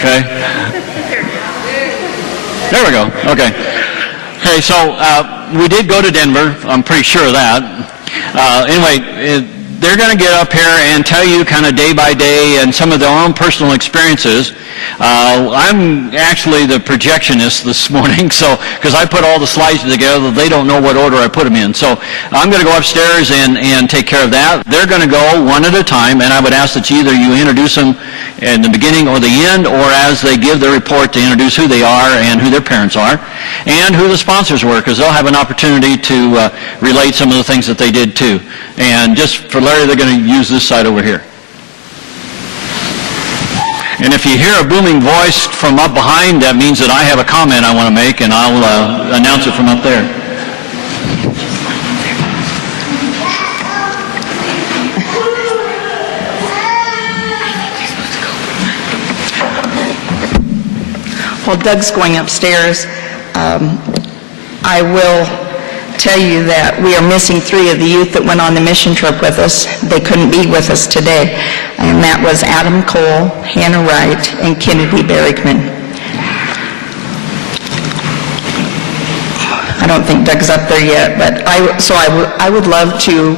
Okay. There we go. Okay. Okay, so we did go to Denver. I'm pretty sure of that. Anyway, they're going to get up here and tell you kind of day by day and some of their own personal experiences. I'm actually the projectionist this morning, so because I put all the slides together, they don't know what order I put them in. So I'm going to go upstairs and take care of that. They're going to go one at a time, and I would ask that either you introduce them in the beginning or the end, or as they give their report to introduce who they are and who their parents are, and who the sponsors were, because they'll have an opportunity to relate some of the things that they did too. And just for Larry, they're going to use this side over here. And if you hear a booming voice from up behind, that means that I have a comment I want to make, and I'll announce it from up there. While Doug's going upstairs, I will tell you that we are missing 3 of the youth that went on the mission trip with us. They couldn't be with us today. And that was Adam Cole, Hannah Wright, and Kennedy Berrickman. I don't think Doug's up there yet, but I would love to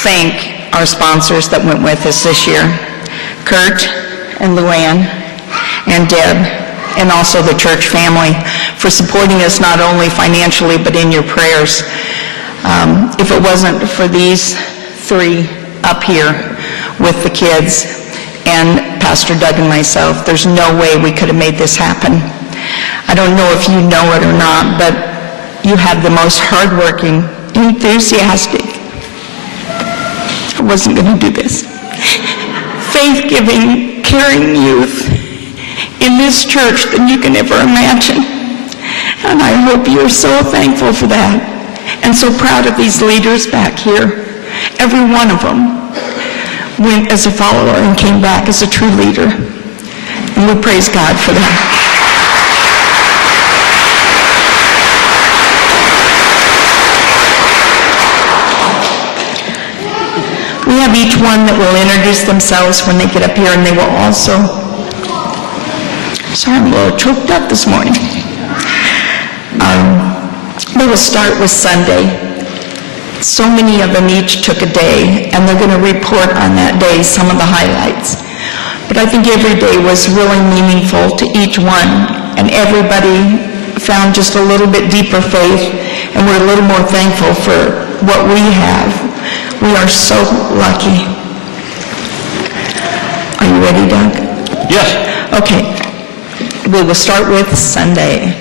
thank our sponsors that went with us this year, Kurt and Luann and Deb, and also the church family for supporting us not only financially but in your prayers. If it wasn't for these 3 up here with the kids and Pastor Doug and myself, there's no way we could have made this happen. I don't know if you know it or not, but you have the most hardworking, enthusiastic, I wasn't going to do this, faith-giving, caring youth in this church than you can ever imagine. And I hope you're so thankful for that and so proud of these leaders back here. Every one of them went as a follower and came back as a true leader. And we praise God for that. We have each one that will introduce themselves when they get up here, and they will also, sorry, I'm a little choked up this morning. They will start with Sunday. So many of them each took a day, and they're going to report on that day some of the highlights. But I think every day was really meaningful to each one, and everybody found just a little bit deeper faith, and we're a little more thankful for what we have. We are so lucky. Are you ready, Doug? Yes. Okay. We will start with Sunday.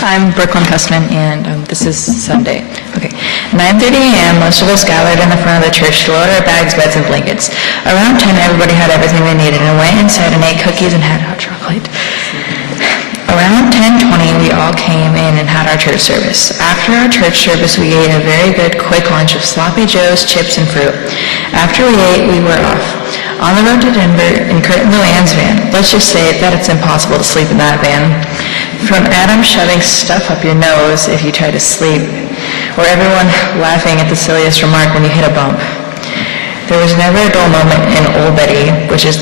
I'm Brooklyn Cussman, and this is Sunday. Okay. 9:30 a.m., most of us gathered in the front of the church to load our bags, beds, and blankets. Around 10, everybody had everything they needed and went inside and ate cookies and had hot chocolate. Around 10:20, we all came in and had our church service. After our church service, we ate a very good, quick lunch of sloppy joes, chips, and fruit. After we ate, we were off. On the road to Denver in Kurt and Luann's van. Let's just say that it's impossible to sleep in that van. From Adam shoving stuff up your nose if you try to sleep, or everyone laughing at the silliest remark when you hit a bump. There was never a dull moment in Old Betty, which is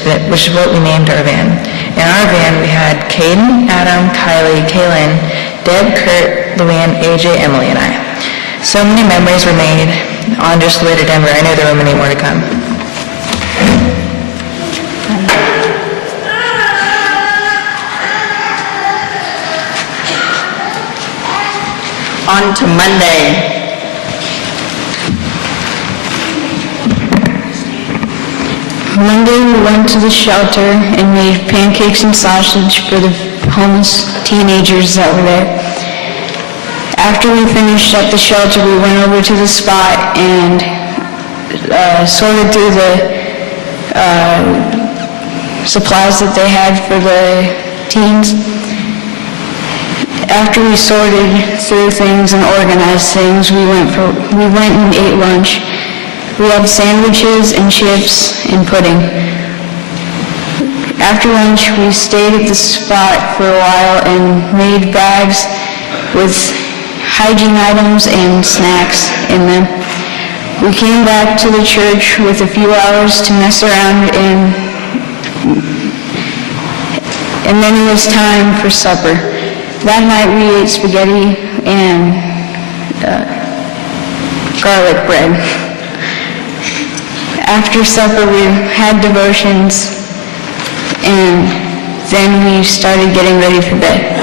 what we named our van. In our van, we had Caden, Adam, Kylie, Kaylin, Deb, Kurt, Luann, AJ, Emily, and I. So many memories were made on just the way to Denver. I knew there were many more to come. On to Monday. Monday we went to the shelter and made pancakes and sausage for the homeless teenagers that were there. After we finished at the shelter, we went over to the spot and sorted through the supplies that they had for the teens. After we sorted through things and organized things, we went and ate lunch. We had sandwiches and chips and pudding. After lunch, we stayed at the spot for a while and made bags with hygiene items and snacks in them. We came back to the church with a few hours to mess around, and then it was time for supper. That night we ate spaghetti and garlic bread. After supper we had devotions, and then we started getting ready for bed.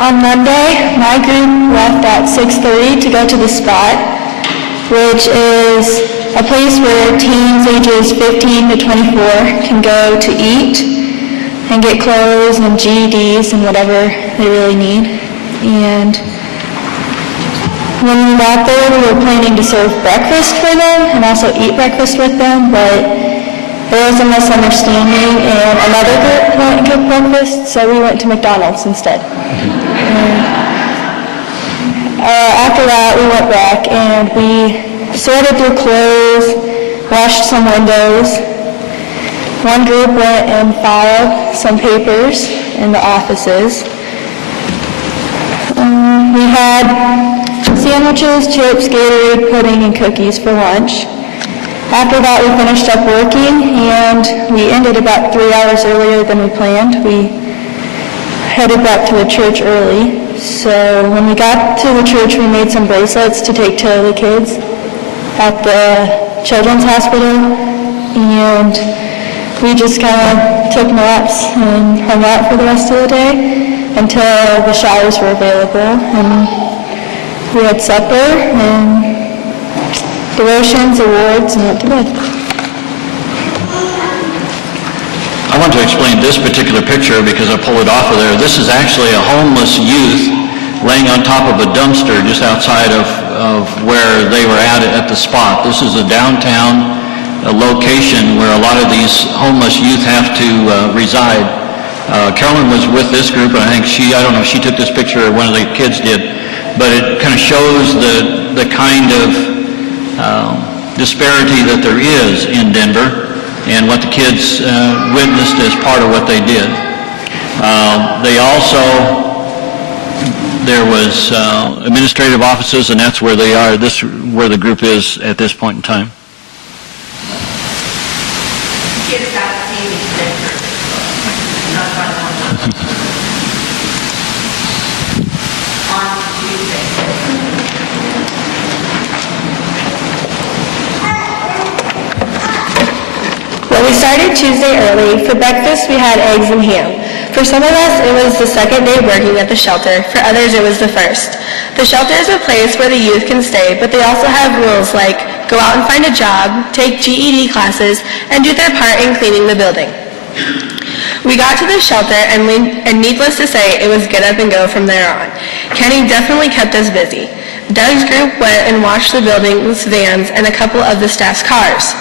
On Monday, my group left at 6:30 to go to the Spot, which is a place where teens ages 15 to 24 can go to eat and get clothes and GEDs and whatever they really need. And when we got there, we were planning to serve breakfast for them and also eat breakfast with them, but there was a misunderstanding and another group went and cooked breakfast, so we went to McDonald's instead. After that, we went back and we sorted through clothes, washed some windows. One group went and filed some papers in the offices. We had sandwiches, chips, Gatorade, pudding, and cookies for lunch. After that, we finished up working, and we ended about 3 hours earlier than we planned. We headed back to the church early. So when we got to the church, we made some bracelets to take to the kids at the children's hospital, and we just kind of took naps and hung out for the rest of the day until the showers were available, and we had supper and devotions, awards, and went to bed. I want to explain this particular picture because I pulled it off of there. This is actually a homeless youth laying on top of a dumpster just outside of where they were at the Spot. This is a downtown location where a lot of these homeless youth have to reside. Carolyn was with this group, and I think I don't know if she took this picture or one of the kids did, but it kind of shows the kind of disparity that there is in Denver and what the kids witnessed as part of what they did. There was administrative offices, and that's where they are. This where the group is at this point in time. Kids got to see these pictures. Not fun. On Tuesday. Well, we started Tuesday early. For breakfast, we had eggs and ham. For some of us, it was the second day working at the shelter. For others, it was the first. The shelter is a place where the youth can stay, but they also have rules like go out and find a job, take GED classes, and do their part in cleaning the building. We got to the shelter, and needless to say, it was get up and go from there on. Kenny definitely kept us busy. Doug's group went and washed the building's vans and a couple of the staff's cars.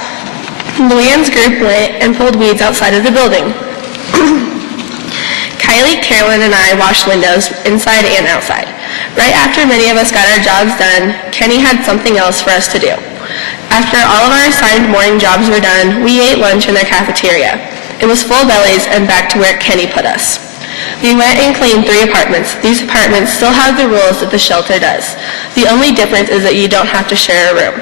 Luann's group went and pulled weeds outside of the building. Kylie, Carolyn, and I washed windows inside and outside. Right after many of us got our jobs done, Kenny had something else for us to do. After all of our assigned morning jobs were done, we ate lunch in their cafeteria. It was full bellies and back to where Kenny put us. We went and cleaned 3 apartments. These apartments still have the rules that the shelter does. The only difference is that you don't have to share a room.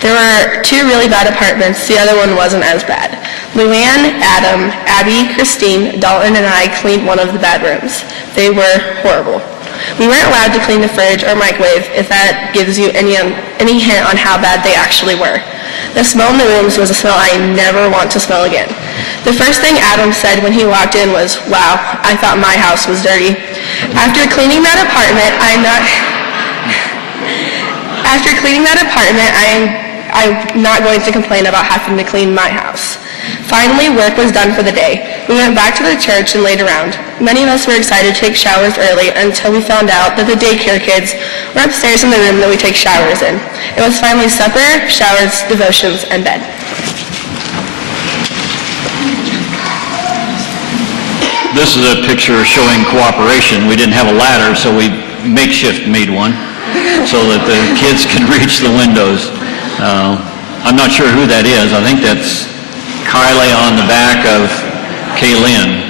There were 2 really bad apartments. The other one wasn't as bad. Luann, Adam, Abby, Christine, Dalton, and I cleaned one of the bad rooms. They were horrible. We weren't allowed to clean the fridge or microwave, if that gives you any hint on how bad they actually were. The smell in the rooms was a smell I never want to smell again. The first thing Adam said when he walked in was, "Wow, I thought my house was dirty." After cleaning that apartment, I'm not going to complain about having to clean my house. Finally, work was done for the day. We went back to the church and laid around. Many of us were excited to take showers early until we found out that the daycare kids were upstairs in the room that we take showers in. It was finally supper, showers, devotions, and bed. This is a picture showing cooperation. We didn't have a ladder, so we makeshift made one so that the kids could reach the windows. I'm not sure who that is. I think that's Kylie on the back of Kaylin,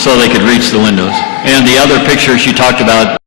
so they could reach the windows. And the other picture she talked about